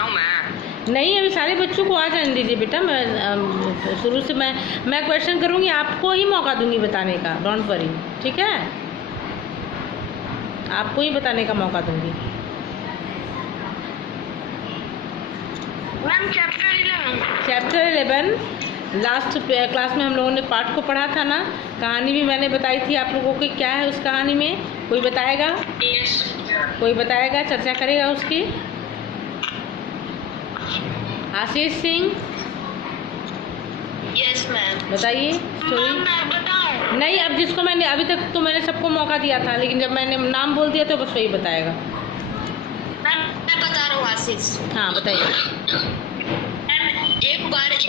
बताऊं मैं? नहीं, अभी सारे बच्चों को आ जाने दीजिए बेटा। मैं शुरू से मैं क्वेश्चन करूँगी, आपको ही मौका दूंगी बताने का, डोंट वरी, ठीक है? आपको ही बताने का मौका दूंगी। मैम चैप्टर 11 लास्ट क्लास में हम लोगों ने पार्ट को पढ़ा था ना। कहानी भी मैंने बताई थी आप लोगों को, क्या है उस कहानी में? कोई बताएगा? कोई बताएगा, चर्चा करेगा उसकी? Ashish Singh, yes ma'am. बताइए स्टोरी। मैं बताऊं? नहीं, अब जिसको मैंने अभी तक तो मैंने सबको मौका दिया था, लेकिन जब मैंने नाम बोल दिया तो बस वही बताएगा। मैं बता रहा हूँ आशीष। हाँ बताइए। एक बार एक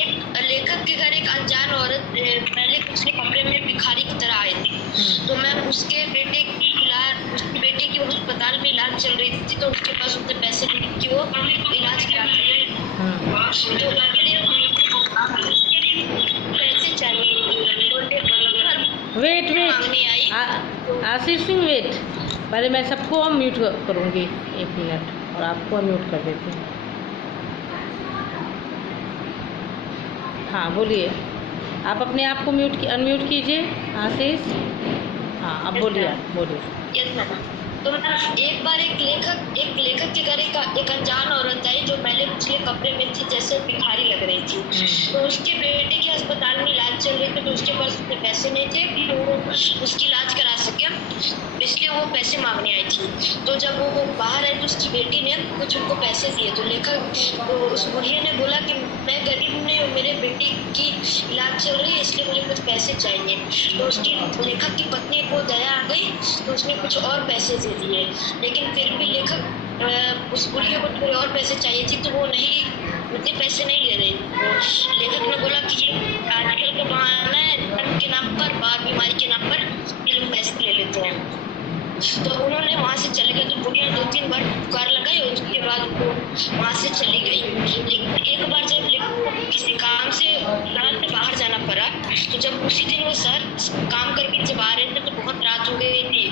लेखक के घर एक अनजान औरत पहले उसके कमरे में भिखारी की तरह आई थी। तो मैम उसके बेटे की अस्पताल में इलाज चल रही थी, तो उसके पास उतने पैसे नहीं कि वो इलाज करा सके। तो उसके लिए पैसे चाहिए। वेट आशीष सिंह वेट, पहले मैं सबको म्यूट करूँगी 1 मिनट और आपको अनम्यूट कर देती हूँ। हाँ बोलिए, आप अपने आप को अनम्यूट कीजिए आशीष। हाँ अब बोलिए, आप बोलिए। Yes ma'am. तो मतलब एक बार एक लेखक के घर एक अनजान औरत आई जो पहले पिछले कमरे में थी, जैसे भिखारी लग रही थी। तो उसके बेटे के अस्पताल में इलाज चल रहे थे, तो उसके पास उतने पैसे नहीं थे कि वो उसकी इलाज करा सके, इसलिए वो पैसे मांगने आई थी। तो जब वो बाहर आई तो उसकी बेटी ने कुछ उनको पैसे दिए। तो उस बुढ़िया ने बोला कि मैं गरीब नहीं हूँ, मेरे बेटी की इलाज चल रही है, इसलिए मुझे कुछ पैसे चाहिए। तो उसकी लेखक की पत्नी को दया आ गई, तो उसने कुछ और पैसे दे दिए। लेकिन फिर भी लेखक उस बुढ़िया को थोड़े और पैसे चाहिए थी, तो वो नहीं, उतने पैसे नहीं ले रही। तो लेखक ने बोला कि ये आजकल का बहाना है, धन के नाम पर, बार बीमारी के नाम पर ये लोग पैसे ले लेते हैं। तो उन्होंने वहाँ से चले गए। तो बुढ़िया 2-3 बार पुकार लगाई और उसके बाद वो वहाँ से चली गई। लेकिन एक बार जब किसी काम से शहर से बाहर जाना पड़ा, तो जब उसी दिन वो शहर काम करके जब आ रहे थे तो बहुत रात हो गई थी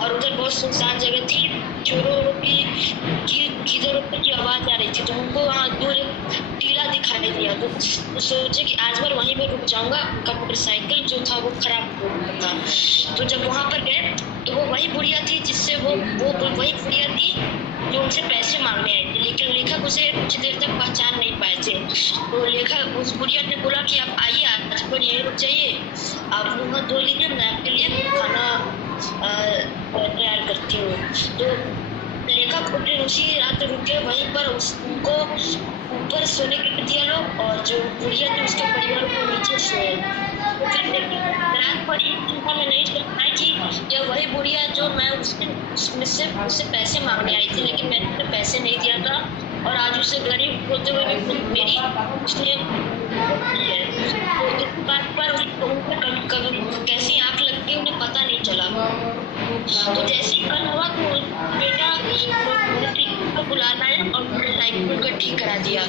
और उधर बहुत सुनसान जगह थी। चोरों की इधर की आवाज़ आ रही थी। तो उनको वहाँ दूर एक टीला दिखाई दिया। तो सोचे कि आज बार वहीं पर रुक जाऊँगा। उनका मोटरसाइकिल जो था वो खराब हो गया था। तो जब वहाँ पर गए तो वो वही बुढ़िया थी जिससे वो वही बुढ़िया थी जो उनसे पैसे मांगने आई थी। लेकिन लेखक उसे कुछ देर तक पहचान नहीं पाए थे। तो लेखक उस बुढ़िया ने बोला कि आप आइए, आज पर यहीं रुक जाइए, आप मुँह हाथ धो लीजिए, मैं आपके लिए खाना तैयार करती हूँ। तो लेखक उठे, उसी रात रुके वहीं पर, उनको ऊपर सोने के लिए दिया लोग, और जो बुढ़िया थी उसके परिवार को नीचे सोए। तो फिर रात पड़ी, चिंता में नहीं कर पाई कि यह वही बुढ़िया जो मैं उससे पैसे मांगने आई थी, लेकिन मैंने उसे पैसे नहीं दिया था, और आज उसे गरीब होते हुए भी मेरी उसने तो इस बात पर उनको कैसी आंख लग गई उन्हें पता नहीं चला। तो जैसे ही कल हुआ तो बेटा को बुलाना है और मोटरसाइकिल को ठीक करा दिया।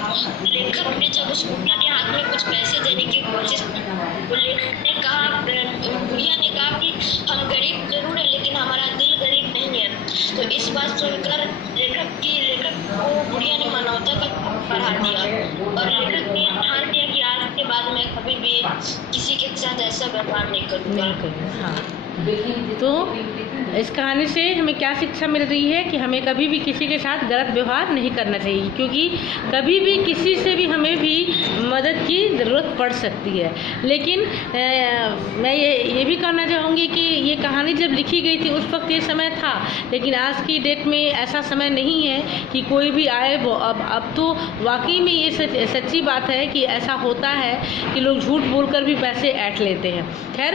लेखक ने जब उस बुढ़िया के हाथ में कुछ पैसे देने की कोशिश की, तो लेखक ने कहा, बुढ़िया ने कहा कि हम गरीब जरूर है लेकिन हमारा दिल गरीब नहीं है। तो इस बात सुनकर लेखक को बुढ़िया ने मानवता का पढ़ा दिया, और लेखक ने ठान दिया कि आज के बाद मैं कभी भी किसी के साथ ऐसा व्यवहार नहीं करूँगा। हाँ, तो इस कहानी से हमें क्या शिक्षा मिल रही है कि हमें कभी भी किसी के साथ गलत व्यवहार नहीं करना चाहिए, क्योंकि कभी भी किसी से भी हमें भी मदद की ज़रूरत पड़ सकती है। लेकिन मैं ये भी कहना चाहूँगी कि ये कहानी जब लिखी गई थी उस वक्त ये समय था, लेकिन आज की डेट में ऐसा समय नहीं है कि कोई भी आए वो अब तो वाकई में ये सच्ची बात है कि ऐसा होता है कि लोग झूठ बोलकर भी पैसे ऐंठ लेते हैं। खैर,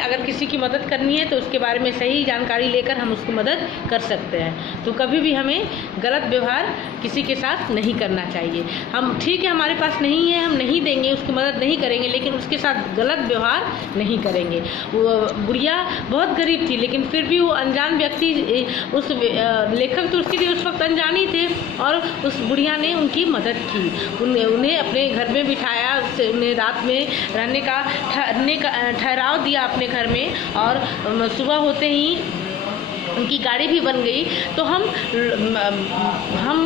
अगर किसी की मदद करनी है तो उसके बारे में सही जानकारी लेकर हम उसकी मदद कर सकते हैं। तो कभी भी हमें गलत व्यवहार किसी के साथ नहीं करना चाहिए। हम ठीक है, हमारे पास नहीं है, हम नहीं देंगे, उसकी मदद नहीं करेंगे, लेकिन उसके साथ गलत व्यवहार नहीं करेंगे। वो बुढ़िया बहुत गरीब थी, लेकिन फिर भी वो अनजान व्यक्ति, उस लेखक तो उसके लिए उस वक्त अनजान ही थे, और उस बुढ़िया ने उनकी मदद की। उन्हें अपने घर में बिठाया, उन्हें रात में रहने का ठहराव दिया अपने घर में, और सुबह होते ही उनकी गाड़ी भी बन गई, तो हम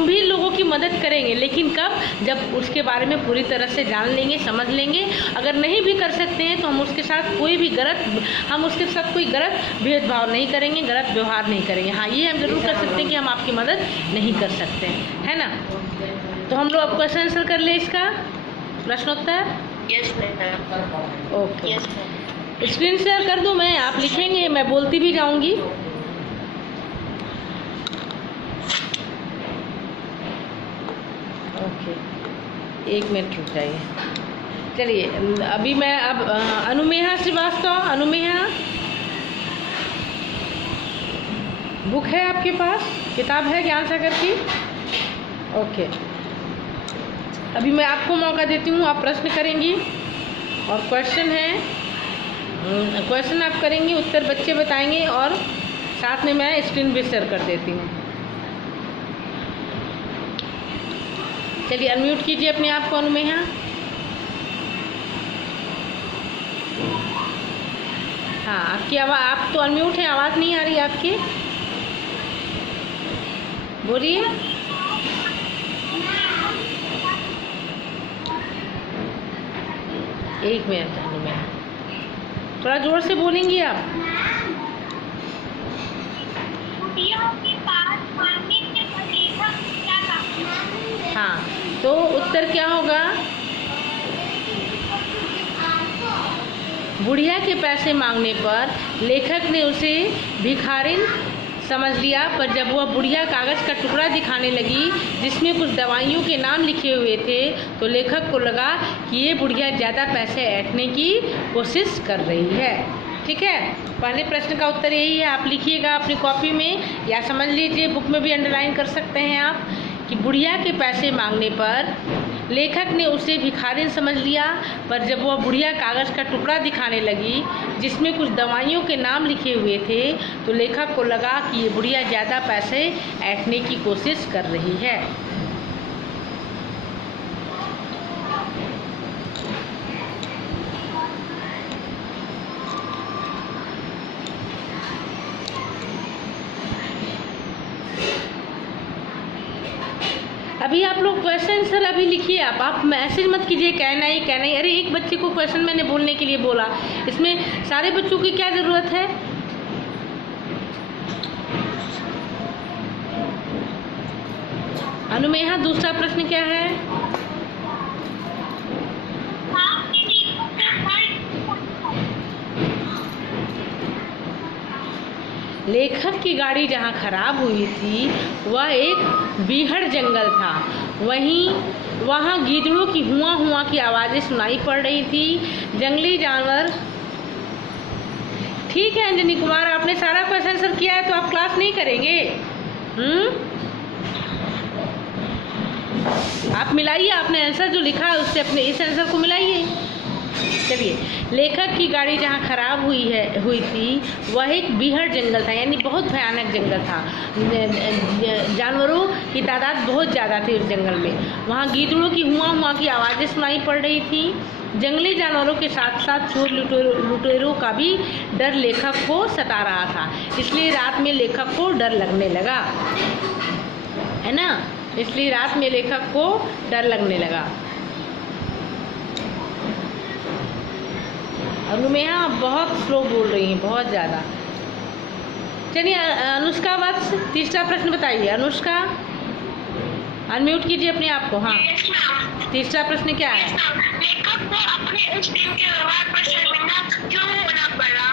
भी लोगों की मदद करेंगे, लेकिन कब? जब उसके बारे में पूरी तरह से जान लेंगे, समझ लेंगे। अगर नहीं भी कर सकते हैं तो हम उसके साथ कोई गलत भेदभाव नहीं करेंगे, गलत व्यवहार नहीं करेंगे। हाँ, ये हम जरूर कर सकते हैं कि हम आपकी मदद नहीं कर सकते हैं, है ना। तो हम लोग अब क्वेश्चन आंसर कर ले इसका प्रश्नोत्तर। Yes ma'am. Okay, yes ma'am. Screen share कर दूं मैं, आप लिखेंगे, मैं बोलती भी जाऊंगी। ओके, 1 मिनट रुक जाइए। चलिए, अभी मैं अनुमेहा श्रीवास्तव, अनुमेहा, बुक है आपके पास? किताब है ज्ञान सागर की? ओके, अभी मैं आपको मौका देती हूँ, आप प्रश्न करेंगी और क्वेश्चन आप करेंगी, उत्तर बच्चे बताएंगे और साथ में मैं स्क्रीन भी शेयर कर देती हूँ। चलिए, अनम्यूट कीजिए अपने आप को अनुमेहा। हाँ, आपकी आवाज़, आप तो अनम्यूट हैं, आवाज़ नहीं आ रही आपकी, बोलिए। एक मिनट अनुमेहा, थोड़ा जोर से बोलेंगी आप। हाँ, तो उत्तर क्या होगा? बुढ़िया के पैसे मांगने पर लेखक ने उसे भिखारिन समझ लिया, पर जब वह बुढ़िया कागज़ का टुकड़ा दिखाने लगी जिसमें कुछ दवाइयों के नाम लिखे हुए थे, तो लेखक को लगा कि ये बुढ़िया ज़्यादा पैसे ऐंठने की कोशिश कर रही है। ठीक है, पहले प्रश्न का उत्तर यही है, आप लिखिएगा अपनी कॉपी में या समझ लीजिए, बुक में भी अंडरलाइन कर सकते हैं आप, कि बुढ़िया के पैसे मांगने पर लेखक ने उसे भिखारिन समझ लिया, पर जब वह बुढ़िया कागज़ का टुकड़ा दिखाने लगी जिसमें कुछ दवाइयों के नाम लिखे हुए थे, तो लेखक को लगा कि ये बुढ़िया ज़्यादा पैसे ऐंठने की कोशिश कर रही है। अभी आप लोग क्वेश्चन आंसर अभी लिखिए, आप मैसेज मत कीजिए कहना ही। अरे एक बच्चे को क्वेश्चन मैंने बोलने के लिए बोला, इसमें सारे बच्चों की क्या ज़रूरत है? अनुमेहा, दूसरा प्रश्न क्या है? लेखक की गाड़ी जहाँ खराब हुई थी वह एक बीहड़ जंगल था, वहाँ गीदड़ों की हुआ की आवाज़ें सुनाई पड़ रही थी, जंगली जानवर। ठीक है अंजनी कुमार, आपने सारा क्वेश्चन आंसर किया है तो आप क्लास नहीं करेंगे? आप मिलाइए, आपने आंसर जो लिखा है उससे अपने इस आंसर को मिलाइए। चलिए, लेखक की गाड़ी जहाँ खराब हुई थी वह एक बीहड़ जंगल था, यानी बहुत भयानक जंगल था, जानवरों की तादाद बहुत ज़्यादा थी उस जंगल में। वहाँ गीदड़ों की हुआ की आवाज़ें सुनाई पड़ रही थी, जंगली जानवरों के साथ साथ चोर लुटेरों का भी डर लेखक को सता रहा था, इसलिए रात में लेखक को डर लगने लगा, है ना। इसलिए रात में लेखक को डर लगने लगा। अनुमेहा, आप बहुत स्लो बोल रही हैं, बहुत ज़्यादा। चलिए अनुष्का वत्स, तीसरा प्रश्न बताइए। अनुष्का, अनम्यूट कीजिए अपने आप को। हाँ, तीसरा प्रश्न क्या है? लेखक को अपने उस दिन के व्यवहार पर शर्मिंदा क्यों होना पड़ा?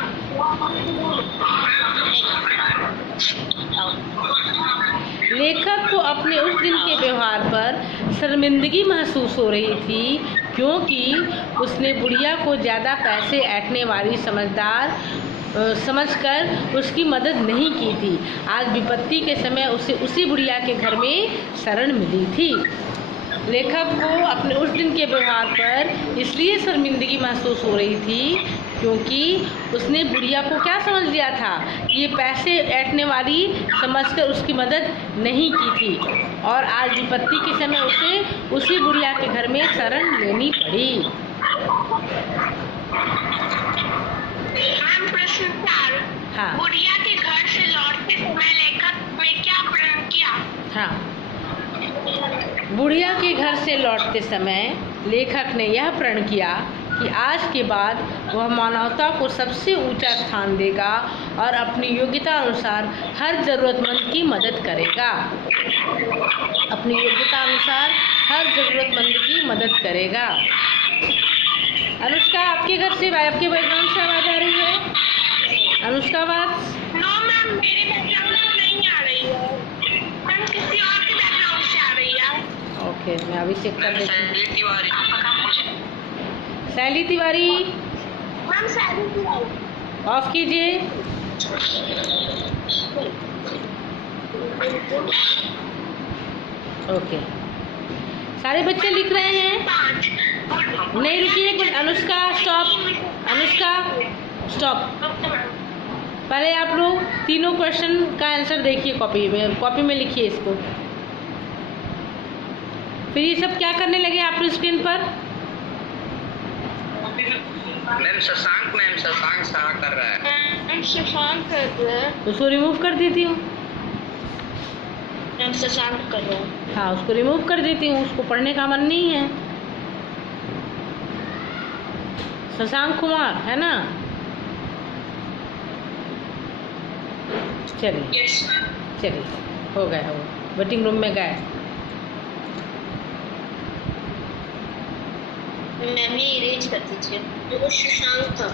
लेखक को अपने उस दिन के व्यवहार पर शर्मिंदगी महसूस हो रही थी, क्योंकि उसने बुढ़िया को ज़्यादा पैसे ऐंठने वाली समझकर उसकी मदद नहीं की थी। आज विपत्ति के समय उसे उसी बुढ़िया के घर में शरण मिली थी। लेखक को अपने उस दिन के व्यवहार पर इसलिए शर्मिंदगी महसूस हो रही थी क्योंकि उसने बुढ़िया को क्या समझ लिया था, ये पैसे ऐंठने वाली समझकर उसकी मदद नहीं की थी, और आज विपत्ति के समय उसे उसी बुढ़िया के घर में शरण लेनी पड़ी। प्रश्न 4। हाँ। बुढ़िया के घर से लौटते समय लेखक ने क्या प्रण किया? हाँ, बुढ़िया के घर से लौटते समय लेखक ने यह प्रण किया कि आज के बाद वह मानवता को सबसे ऊंचा स्थान देगा और अपनी योग्यता अनुसार हर ज़रूरतमंद की मदद करेगा। अपनी योग्यता अनुसार हर ज़रूरतमंद की मदद करेगा। अनुष्का, आपके घर से, आपके बैकग्राउंड से आवाज़ आ रही है? अनुष्का आवाज़? नो मैम, मेरे बैकग्राउंड में नहीं आ रही है मैम, किसी और के बैकग्राउंड से आ रही है। ओके, मैं अभी चेक कर देती हूँ। शैली तिवारी, मैम शैली तिवारी ऑफ कीजिए। ओके, सारे बच्चे लिख रहे हैं? 5। नहीं, रुकिए कुछ। Anushka stop, Anushka stop. पहले आप लोग तीनों क्वेश्चन का आंसर देखिए, कॉपी में लिखिए इसको। फिर ये सब क्या करने लगे आप स्क्रीन पर? मैम शशांक सारा कर रहा है। मैम शशांक कर रहा है। उसको रिमूव कर देती हूँ। मैम शशांक कर रहा है। हाँ, उसको रिमूव कर देती हूँ, उसको पढ़ने का मन नहीं है। शशांक कुमार है ना? चलिए चलिए, हो गया, हो गया। वेटिंग रूम में गए। मैम ये इरेज कर दीजिए। वो शशांक था।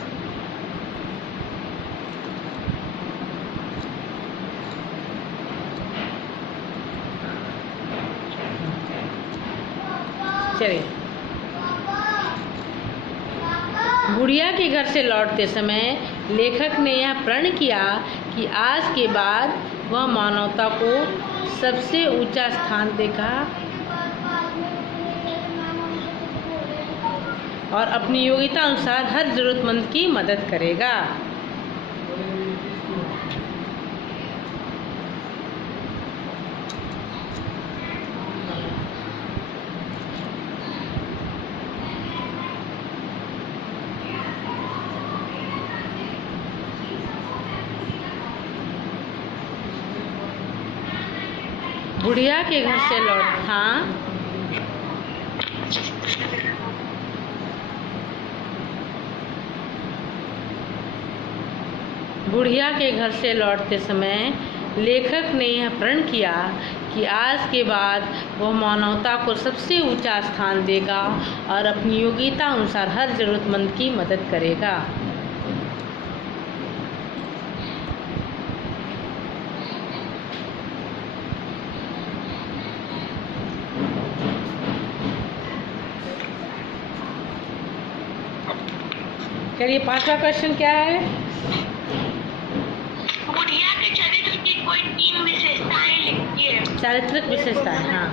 चलिए, बुढ़िया के घर से लौटते समय लेखक ने यह प्रण किया कि आज के बाद वह मानवता को सबसे ऊंचा स्थान देगा और अपनी योग्यता अनुसार हर ज़रूरतमंद की मदद करेगा। बुढ़िया के घर से लौट, हाँ, बुढ़िया के घर से लौटते समय लेखक ने यह प्रण किया कि आज के बाद वह मानवता को सबसे ऊंचा स्थान देगा और अपनी योग्यता अनुसार हर ज़रूरतमंद की मदद करेगा। चलिए, 5वां क्वेश्चन क्या है? बुढ़िया के चरित्र की कोई 3 विशेषताएं लिखिए। चारित्रिक विशेषताएं, हाँ।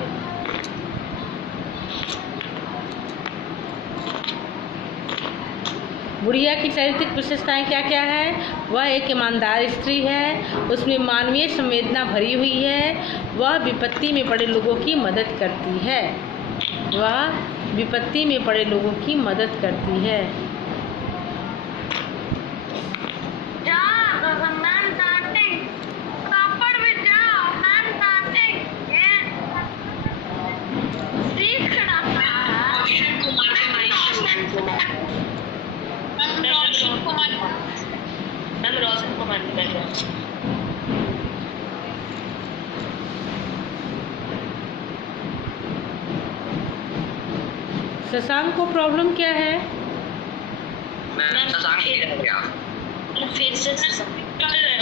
बुढ़िया की चारित्रिक विशेषताएं क्या क्या है? वह एक ईमानदार स्त्री है, उसमें मानवीय संवेदना भरी हुई है, वह विपत्ति में पड़े लोगों की मदद करती है, वह विपत्ति में पड़े लोगों की मदद करती है। मैम रोशन कुमार की बैकग्राउंड। शशांक को प्रॉब्लम क्या है? मैम शशांक ही रह गया। फिर से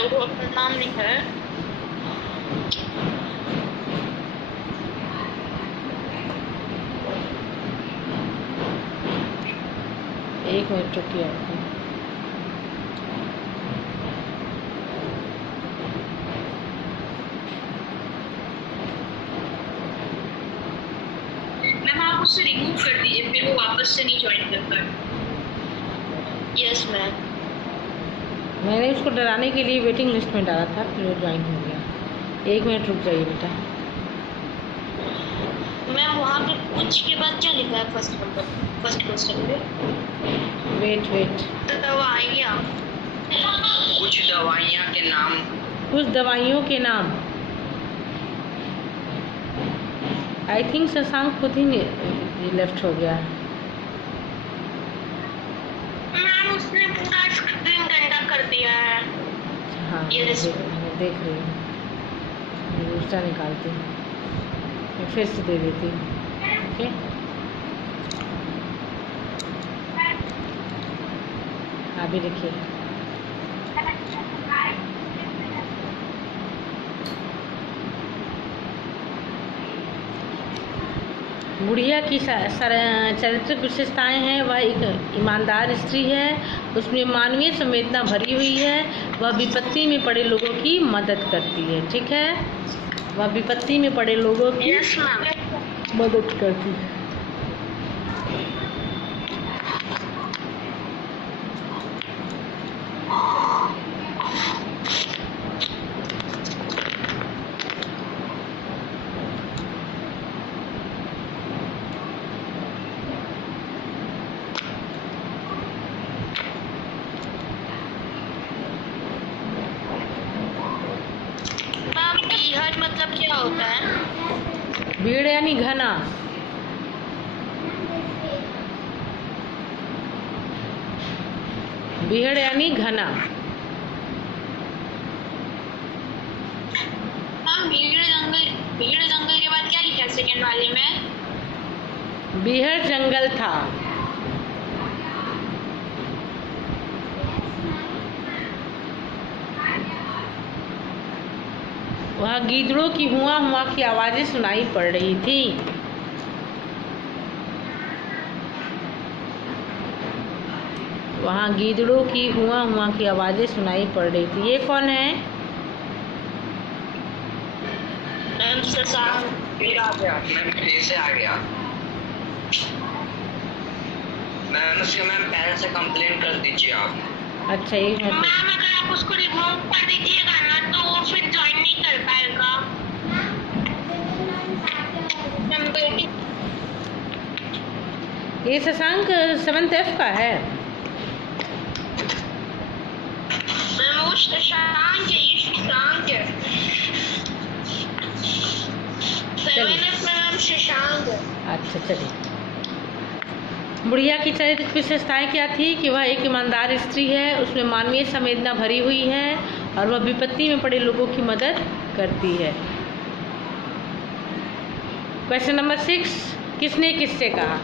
वो अपना नाम लिखा है। एक मिनट रुकिए। मैम आप उससे रिमूव कर दीजिए, फिर वो वापस से नहीं ज्वाइन करता। Yes ma'am. मैंने उसको डराने के लिए वेटिंग लिस्ट में डाला था, फिर वो ज्वाइन हो गया। 1 मिनट रुक जाइए बेटा। मैम वहाँ पे कुछ के बाद क्या लिखा है? फर्स्ट क्वेश्चन पे वेट तो आइए आप। कुछ दवाइयाँ के नाम। कुछ दवाइयों के नाम। आई थिंक शशांक खुद ही लेफ्ट हो गया। मैम उसने पूरा स्क्रीन गंदा कर दिया है। हाँ Yes. मैं देख रही हूँ। मैं दूसरा निकालती हूँ, मैं फिर से दे देती हूँ। ओके, अभी देखिए। बुढ़िया की चारित्रिक विशेषताएं हैं। वह एक ईमानदार स्त्री है, उसमें मानवीय संवेदना भरी हुई है, वह विपत्ति में पड़े लोगों की मदद करती है। ठीक है, वह विपत्ति में पड़े लोगों की यस मैम। मदद करती है। मैम बीहड़ मतलब क्या होता है? भीड़ यानी घना। बीहड़ यानी घना। मैम भीड़ जंगल के बाद क्या लिखा है सेकंड वाले में? बीहड़ जंगल था। वहाँ गीदड़ों की हुआ हुआ की आवाजें सुनाई पड़ रही थी। वहाँ गीदड़ों की हुआ हुआ की आवाजें सुनाई पड़ रही थी। ये कौन है? मैम शशांक। फिर आ गया मैम, फिर से आ गया मैम। उसके मैम पहले से कंप्लेन कर दीजिए आप। अच्छा, एक मिनट। मैम अगर आप उसको रिमूव कर दीजिएगा ना तो वो फिर ज्वाइन नहीं कर पाएगा। ये शशांक 7th F का है। मैम वो शशांक है, ये शशांक है। 7F मैम शशांक है। अच्छा चलिए। बुढ़िया की चारित्रिक विशेषताएं क्या थी कि वह एक ईमानदार स्त्री है, उसमें मानवीय संवेदना भरी हुई है और वह विपत्ति में पड़े लोगों की मदद करती है। क्वेश्चन नंबर 6, किसने किससे कहा?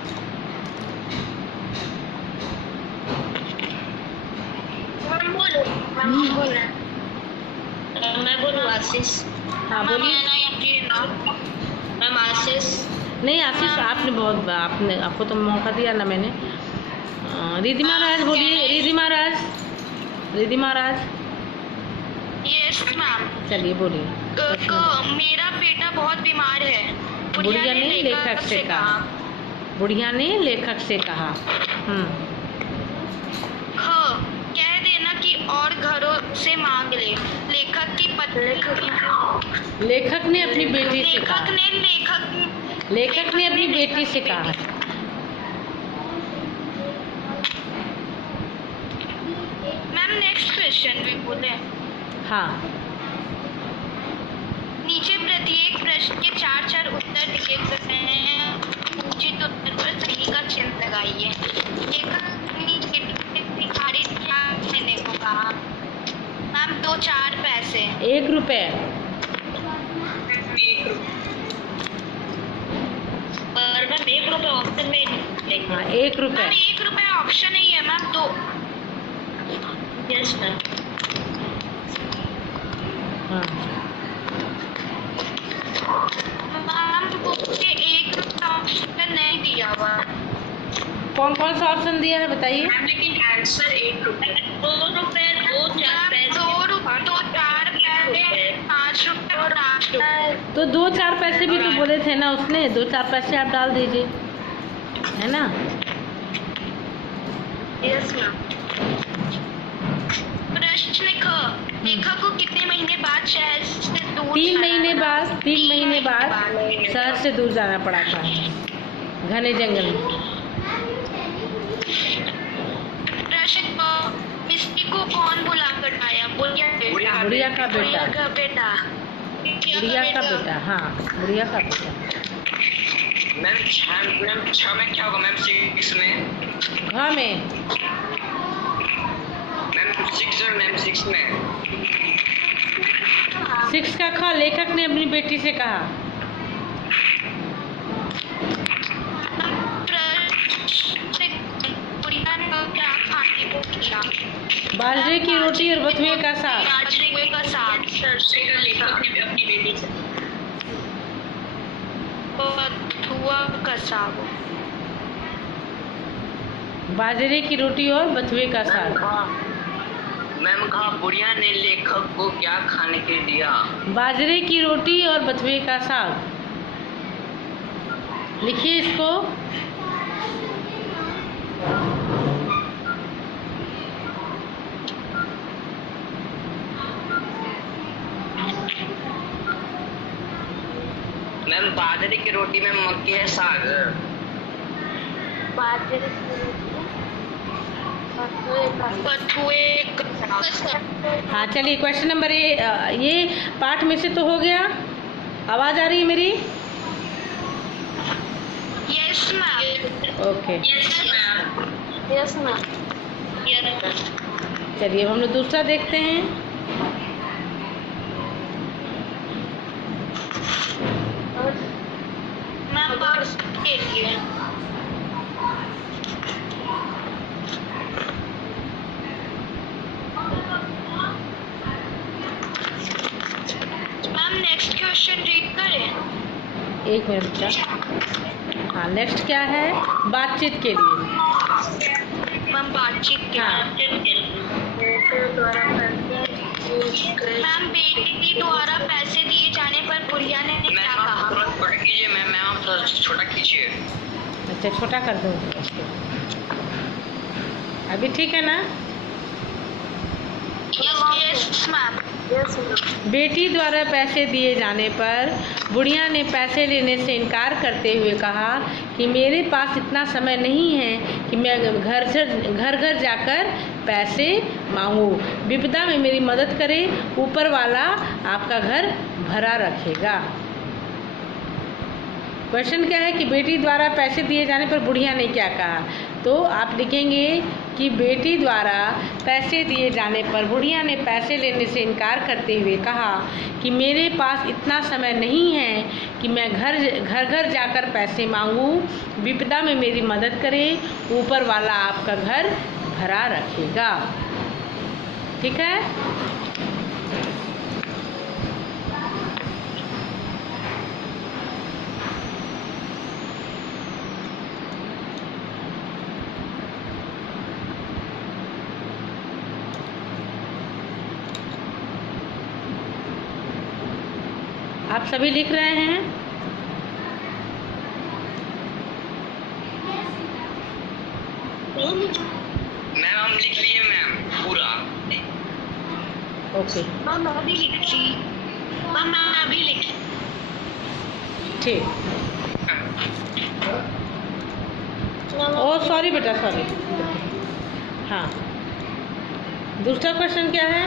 मैम बोलो। मैम बोलो। मैं बोलूँ आशीष? हाँ बोलिए। मैम आशीष। नहीं आशीष, आपको तो मौका दिया ना मैंने। रिद्धि महाराज बोलिए। रिद्धि महाराज यस मैम। चलिए बोलिए। मेरा बेटा बहुत बीमार है। बुढ़िया ने लेखक से कहा। बुढ़िया ने लेखक से कहा। कह देना कि और घरों से मांग ले। लेखक की पत्नी। लेखक ने अपनी बेटी से कहा। लेखक ने अपनी बेटी से कहा। मैम नेक्स्ट क्वेश्चन भी बोले। हाँ, नीचे प्रत्येक प्रश्न के 4 उत्तर दिए गए हैं। उचित उत्तर पर सही का चिन्ह लगाइए। लेखक अपनी बेटी से भिखारी क्या देने को कहा? मैम 2-4 पैसे। 1 रुपए। पर मैम 1 रुपए ऑप्शन में नहीं। हाँ 1 रुपए। मैम 1 रुपए ऑप्शन नहीं है मैम। 2। Yes ma'am. हाँ मैम मुझे 1 रुपए ऑप्शन नहीं दिया हुआ। कौन कौन सा ऑप्शन दिया है बताइए। मैम लेकिन आंसर 1 रुपए। 2 रुपए 2-4 पैसे। 2 रुपए 2-4 पैसे 5 रुपए और 8 रुपए। तो 2-4 पैसे भी तो बोले थे ना उसने। 2-4 पैसे आप डाल दीजिए, है ना। Yes ma'am. प्रश्न क, लेखक को कितने महीने बाद शहर से दूर 3 महीने बाद 3 महीने बाद शहर से दूर जाना पड़ा था, घने जंगल में। प्रश्न क, किसी को कौन बुलाकर आया? बुढ़िया बुढ़िया का बेटा, बुढ़िया का बेटा। बुढ़िया का बेटा, हाँ बुढ़िया का बेटा। मैम 6 में क्या होगा मैम? 6 में घ में मैम 6 और मैम 6 में 6 का ख लेखक ने अपनी बेटी से कहा। बुढ़िया ने क्या खाने को किया? बाजरे की रोटी और बथुए का साग। बाजरे का साग। लेखक ने अपनी बेटी से बथुआ का साग। बाजरे की रोटी और बथुए का साग। मैम कहा बुढ़िया ने लेखक को क्या खाने के दिया? बाजरे की रोटी और बथुए का साग। लिखिए इसको। मैम बाजरे की रोटी में मक्के है साग। बाजरे बथुए का साग। हाँ चलिए क्वेश्चन नंबर ये पाठ में से तो हो गया। आवाज़ आ रही है मेरी? Yes ma'am. Okay yes ma'am. चलिए हम लोग दूसरा देखते हैं। मैम बर्ड्स के लिए मैम नेक्स्ट क्वेश्चन रीड करें। एक मिनट बेटा। हाँ नेक्स्ट क्या है? बातचीत के लिए। मैम बातचीत क्या? हाँ। मैम बेटी द्वारा पैसे दिए जाने पर बुढ़िया ने क्या मैम कहा? थोड़ा छोटा कीजिए मैम, आप थोड़ा छोटा कीजिए। अच्छा छोटा कर दूँ? अभी ठीक है ना? Yes ma'am. बेटी द्वारा पैसे दिए जाने पर बुढ़िया ने पैसे लेने से इनकार करते हुए कहा कि मेरे पास इतना समय नहीं है कि मैं घर घर जाकर पैसे मांगूं। विपदा में मेरी मदद करें, ऊपर वाला आपका घर भरा रखेगा। क्वेश्चन क्या है कि बेटी द्वारा पैसे दिए जाने पर बुढ़िया ने क्या कहा? तो आप लिखेंगे कि बेटी द्वारा पैसे दिए जाने पर बुढ़िया ने पैसे लेने से इनकार करते हुए कहा कि मेरे पास इतना समय नहीं है कि मैं घर जाकर पैसे मांगूं। विपदा में मेरी मदद करें, ऊपर वाला आपका घर भरा रखेगा। ठीक है? आप सभी लिख रहे हैं? मैम हम लिख लिए मैम पूरा। ओके मैम मैं भी लिख रही। मैम मैं अभी लिख। ठीक। ओ सॉरी बेटा सॉरी। हाँ दूसरा क्वेश्चन क्या है?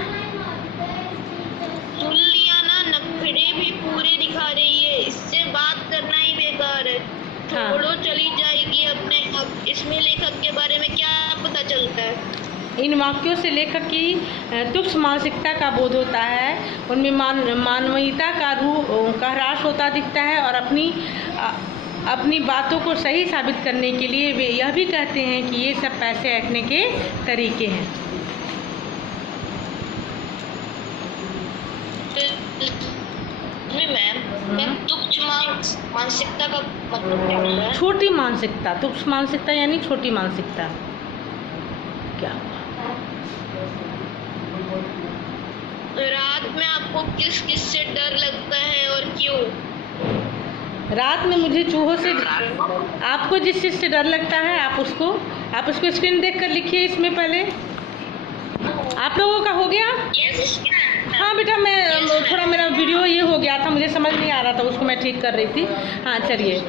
सुन लिया ना, नखरे भी पूरे दिखा रही है, इससे बात करना ही बेकार है। हाँ। छोड़ो, चली जाएगी अपने आप। इसमें लेखक के बारे में क्या पता चलता है? इन वाक्यों से लेखक की तुच्छ मानसिकता का बोध होता है। उनमें मानवीयता का ह्रास होता दिखता है और अपनी बातों को सही साबित करने के लिए वे यह भी कहते हैं कि ये सब पैसे ऐंठने के तरीके हैं। मैम तुच्छ मानसिकता का मतलब क्या होता है? छोटी मानसिकता। तुच्छ मानसिकता यानी छोटी मानसिकता। क्या रात में आपको किस किस से डर लगता है और क्यों? रात में मुझे चूहों से। आपको जिस चीज़ से डर लगता है आप उसको स्क्रीन देखकर लिखिए। इसमें पहले आप लोगों का हो गया? हाँ बेटा, मैं थोड़ा मेरा वीडियो ये हो गया था, मुझे समझ नहीं आ रहा था, उसको मैं ठीक कर रही थी। हाँ चलिए,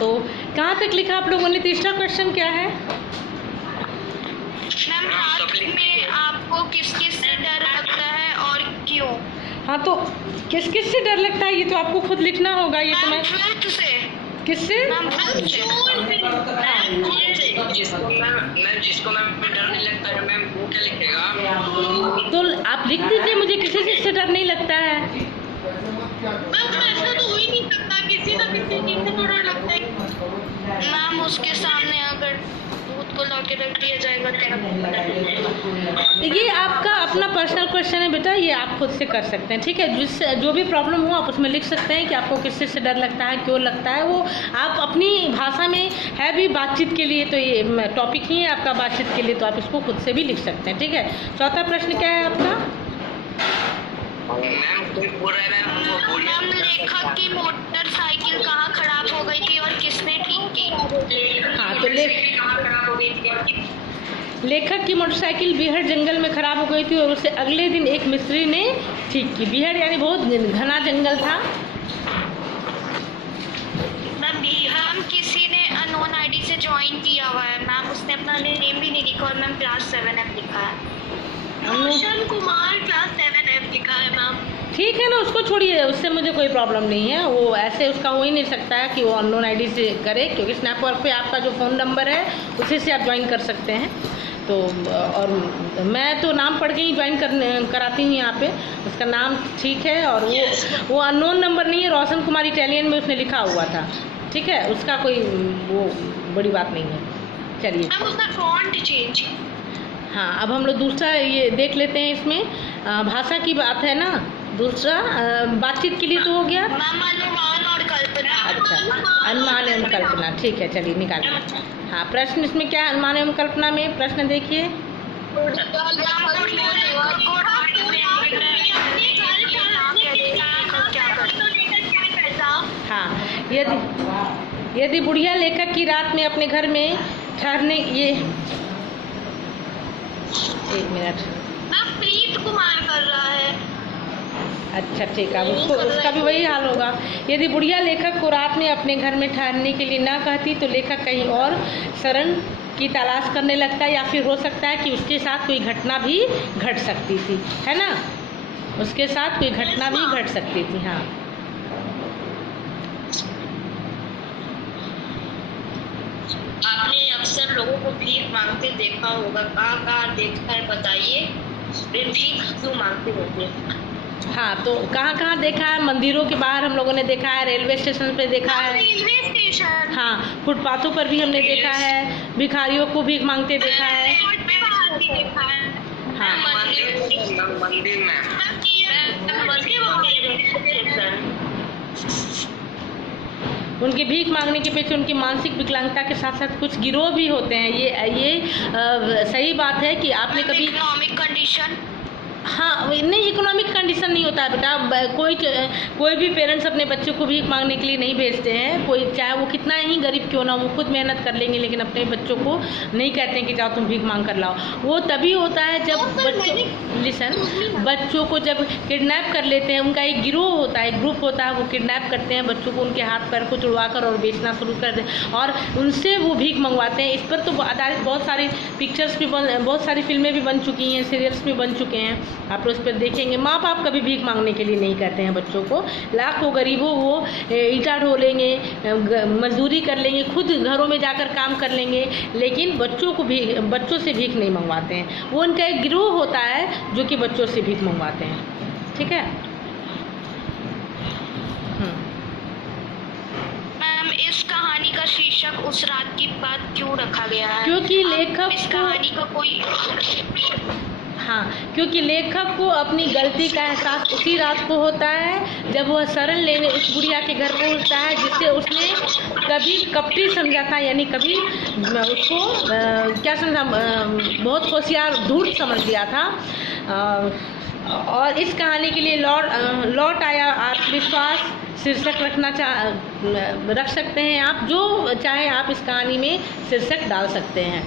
तो कहाँ तक लिखा आप लोगों ने? तीसरा क्वेश्चन क्या है? मैम रात में आपको किस किस से डर लगता है और क्यों? हाँ तो किस किस से डर लगता है ये तो आपको खुद लिखना होगा। ये तो मैं भूत से। किससे? जिसको मैम डर नहीं लगता है मैम वो क्या लिखेगा? तो आप लिख दीजिए मुझे किसी चीज से डर नहीं लगता है। मैम ऐसा तो हो ही नहीं सकता, किसी ना किसी चीज से तो डर लगता है। मैम उसके सामने अगर भूत को लाके रख दिया जाएगा तो ये आपका अपना पर्सनल क्वेश्चन है बेटा, ये आप खुद से कर सकते हैं, ठीक है। जिससे जो भी प्रॉब्लम हो आप उसमें लिख सकते हैं कि आपको किस चीज़ से डर लगता है, क्यों लगता है। वो आप अपनी भाषा में है भी बातचीत के लिए, तो ये टॉपिक ही है आपका बातचीत के लिए, तो आप इसको खुद से भी लिख सकते हैं, ठीक है। चौथा प्रश्न क्या है आपका? मैम कोई बोल रहा है मैम वो बोलिए। मैम लेखक की मोटरसाइकिल कहाँ खराब हो गई थी और किसने ठीक की? हाँ तो लेखक की मोटरसाइकिल बीहड़ जंगल में खराब हो गई थी और उसे अगले दिन एक मिस्त्री ने ठीक की। बीहड़ यानी बहुत घना जंगल था। मैम किसी ने अननोन आईडी से ज्वाइन किया हुआ है मैम, उसने अपना नेम भी नहीं लिखा और मैम क्लास 7F लिखा है। रोशन कुमार क्लास 7F लिखा है मैम। ठीक है ना, उसको छोड़िए, उससे मुझे कोई प्रॉब्लम नहीं है। वो ऐसे उसका हो ही नहीं सकता है कि वो अननोन आईडी से करे, क्योंकि स्नैपवर्क पे आपका जो फ़ोन नंबर है उसी से आप ज्वाइन कर सकते हैं। तो और मैं तो नाम पढ़ के ही ज्वाइन कराती हूँ यहाँ पे, उसका नाम ठीक है। और वो अननोन नंबर नहीं है, रोशन कुमार इटालियन में उसने लिखा हुआ था, ठीक है। उसका कोई वो बड़ी बात नहीं है। चलिए मैम उसका फॉन्ट चेंज। हाँ, अब हम लोग दूसरा ये देख लेते हैं। इसमें भाषा की बात है ना। दूसरा बातचीत के लिए तो हो गया। मैम अनुमान और कल्पना। अच्छा, अनुमान एवं कल्पना, ठीक है, चलिए निकालिए। हाँ, प्रश्न इसमें क्या है? अनुमान एवं कल्पना में प्रश्न देखिए। हाँ, यदि बुढ़िया लेखक की रात में अपने घर में ठहरने, ये एक मिनट, प्रीत कुमार कर रहा है। अच्छा ठीक है, उसको उसका भी वही हाल होगा। यदि बुढ़िया लेखक को रात में अपने घर में ठहरने के लिए ना कहती तो लेखक कहीं और शरण की तलाश करने लगता, या फिर हो सकता है कि उसके साथ कोई घटना भी घट सकती थी, है ना। उसके साथ कोई घटना भी घट सकती थी। हाँ, आपने अक्सर लोगों को भीख मांगते देखा होगा, कहाँ देखा है बताइए? वे भीख क्यों मांगते होते हैं? हाँ तो कहाँ देखा है? मंदिरों के बाहर हम लोगों ने देखा है, रेलवे स्टेशन पे देखा है, रेलवे स्टेशन। हाँ, फुटपाथों पर भी हमने देखा है, भिखारियों को भीख मांगते देखा है। हाँ, मंदिर में उनकी भीख मांगने के पीछे उनकी मानसिक विकलांगता के साथ साथ कुछ गिरोह भी होते हैं। ये सही बात है कि आपने कभी इकोनॉमिक कंडीशन। हाँ नहीं, इकोनॉमिक कंडीशन नहीं होता है बेटा। कोई भी पेरेंट्स अपने बच्चों को भीख मांगने के लिए नहीं भेजते हैं। कोई चाहे वो कितना ही गरीब क्यों ना हो, वो खुद मेहनत कर लेंगे, लेकिन अपने बच्चों को नहीं कहते हैं कि जाओ तुम भीख मांग कर लाओ। वो तभी होता है जब बच्चों को जब किडनैप कर लेते हैं। उनका एक गिरोह होता है, एक ग्रुप होता है, वो किडनैप करते हैं बच्चों को, उनके हाथ पैर को तुड़वा कर और बेचना शुरू कर दें और उनसे वो भीख मंगवाते हैं। इस पर तो आधारित बहुत सारी पिक्चर्स भी बहुत सारी फिल्में भी बन चुकी हैं, सीरियल्स भी बन चुके हैं, आप उस पर देखेंगे। माँ बाप कभी भीख मांगने के लिए नहीं कहते हैं बच्चों को। लाखों गरीब हो, वो ईंटा ढो लेंगे, मजदूरी कर लेंगे, खुद घरों में जाकर काम कर लेंगे, लेकिन बच्चों से भीख नहीं मंगवाते हैं। वो उनका एक गिरोह होता है जो कि बच्चों से भीख मंगवाते हैं, ठीक है। मैम इस कहानी का शीर्षक उस रात की बात क्यों रखा गया है? क्योंकि लेखक इस कहानी का कोई क्योंकि लेखक को अपनी गलती का एहसास उसी रात को होता है जब वह शरण लेने उस बुढ़िया के घर पहुंचता है, जिसे उसने कभी कपटी समझा था, यानी कभी उसको क्या समझा, बहुत होशियार धूर्त समझ लिया था। और इस कहानी के लिए लौट आया आत्मविश्वास शीर्षक रख सकते हैं आप। जो चाहे आप इस कहानी में शीर्षक डाल सकते हैं।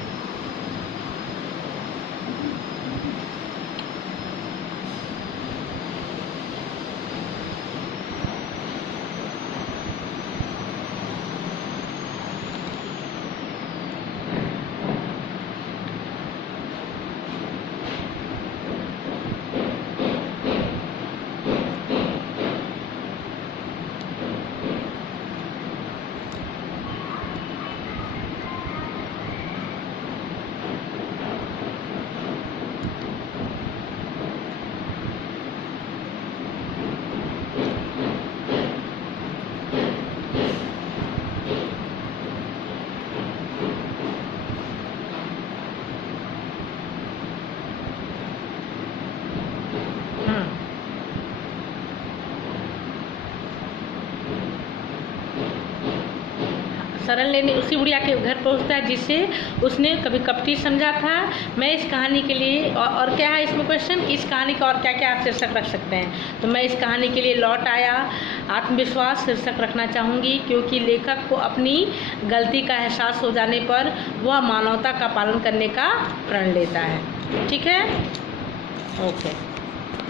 सरल ने उसी बुढ़िया के घर पहुंचता है जिसे उसने कभी कपटी समझा था। मैं इस कहानी के लिए और क्या है इसमें क्वेश्चन, इस कहानी का और क्या क्या आप शीर्षक रख सकते हैं। तो मैं इस कहानी के लिए लौट आया आत्मविश्वास शीर्षक रखना चाहूँगी, क्योंकि लेखक को अपनी गलती का एहसास हो जाने पर वह मानवता का पालन करने का प्रण लेता है। ठीक है, ओके।